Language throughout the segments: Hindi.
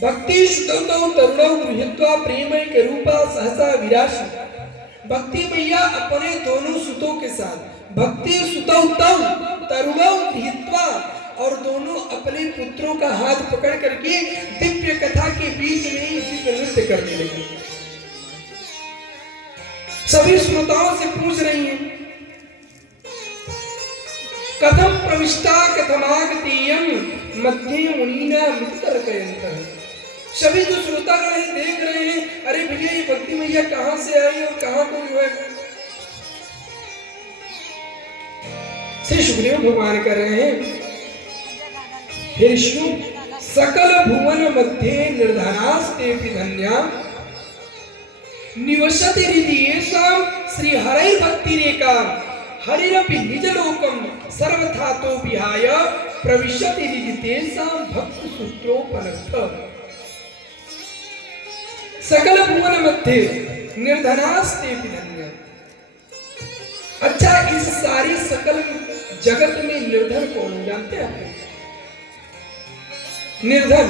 भक्ति शुद्धौ तरुणौ गृहीत्वा प्रेमैक रूपा सहसा विराशी। भक्ति मैया अपने दोनों सुतों के साथ भक्ति सुतौ तौ तरुणौ गृहीत्वा और दोनों अपने पुत्रों का हाथ पकड़ करके दिव्य कथा के बीच में ही उसी पर नृत्य करने लगे। सभी श्रोताओं से पूछ रही हैं, कथम प्रविष्टा कथमागतेयं मध्ये मुनीना मित्रकयन्तः। सभी जो श्रोतागण हैं देख रहे हैं, अरे भैया ये भक्ति मैया कहां से आई और कहां को जो है। श्री सुखदेव भगवान कर रहे हैं, हे शु सकल भुवन मध्ये निर्धनास्ते धन्या निवसति हृदयेषां श्री हरैर् भक्तिरेका हरिरपि निजलोकं सर्वथातो विहाय प्रविशति हृदितेषां भक्त सूत्रोपलब्ध। सकल भुवन मध्ये निर्धनास्ते धन्या। अच्छा, इस सारी सकल जगत में निर्धन कौन है जानते हैं आप? निर्धन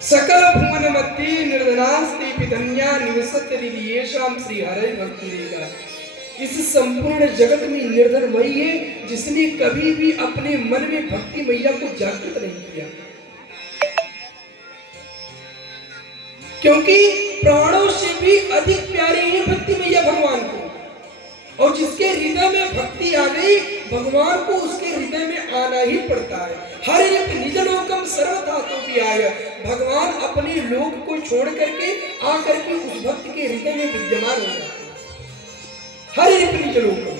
सकल भुवन मध्ये निर्धनास्ते धन्या निवसति हृदयेषां श्री हरैर् भक्तिरेका। इस संपूर्ण जगत में निर्धन वही है जिसने कभी भी अपने मन में भक्ति मैया को जागृत नहीं किया, क्योंकि प्राणों से भी अधिक प्यारे हैं भक्ति मैया भगवान को। और जिसके हृदय में भक्ति आ गई, भगवान को उसके हृदय में आना ही पड़ता है। हर निज लोकम सर्वथातो विहाय, भगवान अपने लोक को छोड़ करके आकर के उस भक्त के हृदय में विद्यमान हो जाते हैं। हर निज लोकम,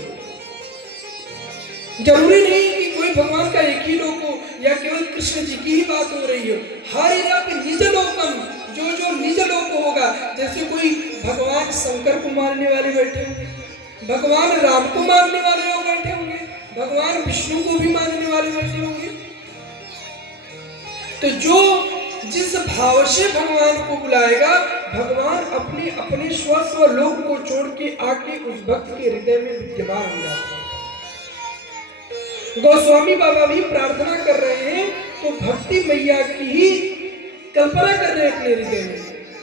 जरूरी नहीं कि कोई भगवान का एक ही लोक हो या केवल कृष्ण जी की ही बात हो रही हो। हर निज लोकम, जो जो निज लोक होगा, जैसे कोई भगवान शंकर को मानने वाले बैठे होंगे, भगवान राम को मानने वाले लोग बैठे होंगे, भगवान विष्णु को भी मानने वाले बैठे होंगे। तो जो जिस भाव से भगवान को बुलाएगा, भगवान अपने अपने स्व लोक को छोड़ के आके उस भक्त के हृदय में विद्यमान हो जाता है। गोस्वामी बाबा भी प्रार्थना कर रहे हैं, तो भक्ति मैया की ही कल्पना कर रहे हैं, अपने हृदय में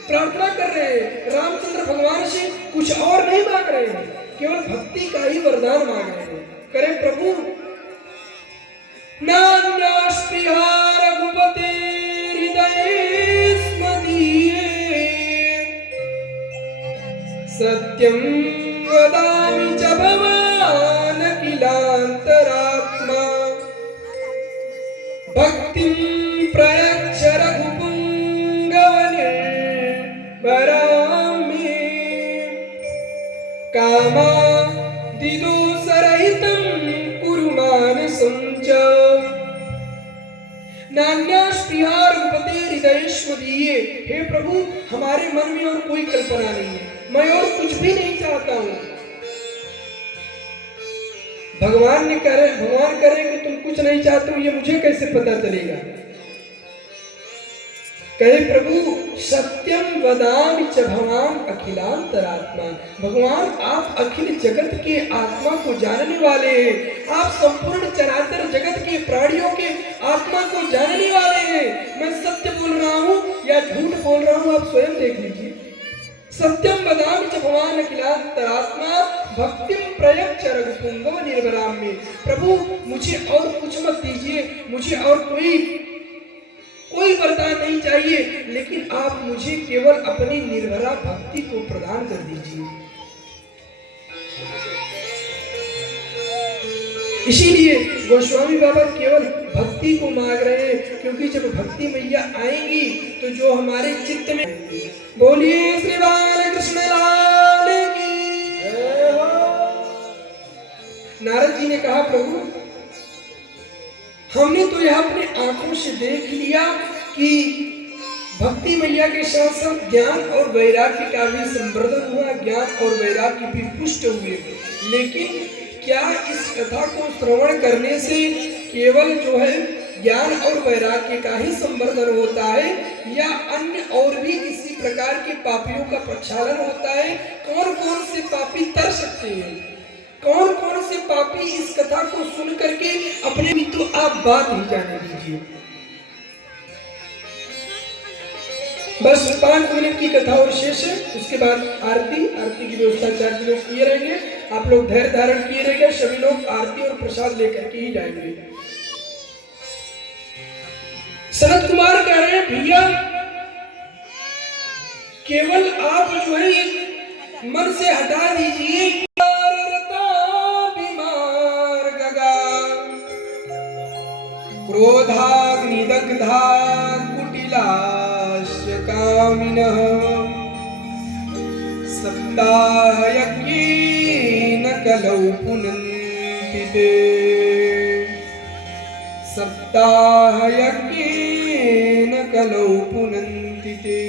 प्रार्थना कर रहे हैं। रामचंद्र भगवान से कुछ और नहीं मांग रहे हैं, केवल भक्ति का ही वरदान मांग रहे हैं। करें प्रभु, नान्यस्पृहा रघुपते हृदये स्मदीये सत्यं वदामि च भवान् अखिलान्तरात्मा भक्तिं प्रयच्छ रघुपुङ्गवने वरामे कामा दिदोषरहितं कुरु मानसं च। नान्यस्पृहा रघुपते हृदयेष्मदीये। हे प्रभु, हमारे मन में और कोई कल्पना नहीं है, मैं और कुछ भी नहीं चाहता हूँ। भगवान करे कि तुम कुछ नहीं चाहते हो, ये मुझे कैसे पता चलेगा? कहे प्रभु, सत्यम वदामि च भवान् अखिलांतरात्मा। भगवान, आप अखिल जगत के आत्मा को जानने वाले हैं, आप संपूर्ण चराचर जगत के प्राणियों के आत्मा को जानने वाले हैं। मैं सत्य बोल रहा हूँ या झूठ बोल रहा हूँ, आप स्वयं देख लीजिए। सत्यम वदामि च भवान् अखिलांतरात्मा भक्तिं प्रयच्छ रघुपुंगव निर्भराम्ये। प्रभु, मुझे और कुछ मत दीजिए, मुझे और कोई वरदान नहीं चाहिए, लेकिन आप मुझे केवल अपनी निर्भरा भक्ति को प्रदान कर दीजिए। इसीलिए गोस्वामी बाबा केवल भक्ति को मांग रहे हैं, क्योंकि जब भक्ति मैया आएंगी तो जो हमारे चित्त में। बोलिए श्री बालकृष्ण लाल की जय हो। नारद जी ने कहा, प्रभु, हमने तो यह अपनी आंखों से देख लिया कि भक्ति मैया के साथ साथ ज्ञान और वैराग्य का भी संवर्धन हुआ, ज्ञान और वैराग्य भी पुष्ट हुए। लेकिन क्या इस कथा को श्रवण करने से केवल जो है ज्ञान और वैराग्य का ही संवर्धन होता है, या अन्य और भी किसी प्रकार के पापियों का प्रक्षालन होता है? कौन कौन से पापी तर सकते हैं, कौन कौन पापी इस कथा को सुन करके अपने भी तो आप बात ही जाने दीजिए। बस 5 मिनट की कथा और शेष है, उसके बाद आरती की व्यवस्था 4 लोग किए रहेंगे। आप लोग धैर्य धारण किए रहेंगे, सभी लोग आरती और प्रसाद लेकर के ही जाएंगे। सनत कुमार कह रहे हैं भैया केवल आप जो है ये मन से हटा दीजिए क्रोधाग्निदग्धा कुटिलास्य कामिनः सप्ताहयज्ञेन कलौ पुनन्ति ते सप्ताहयज्ञेन कलौ पुनन्ति ते।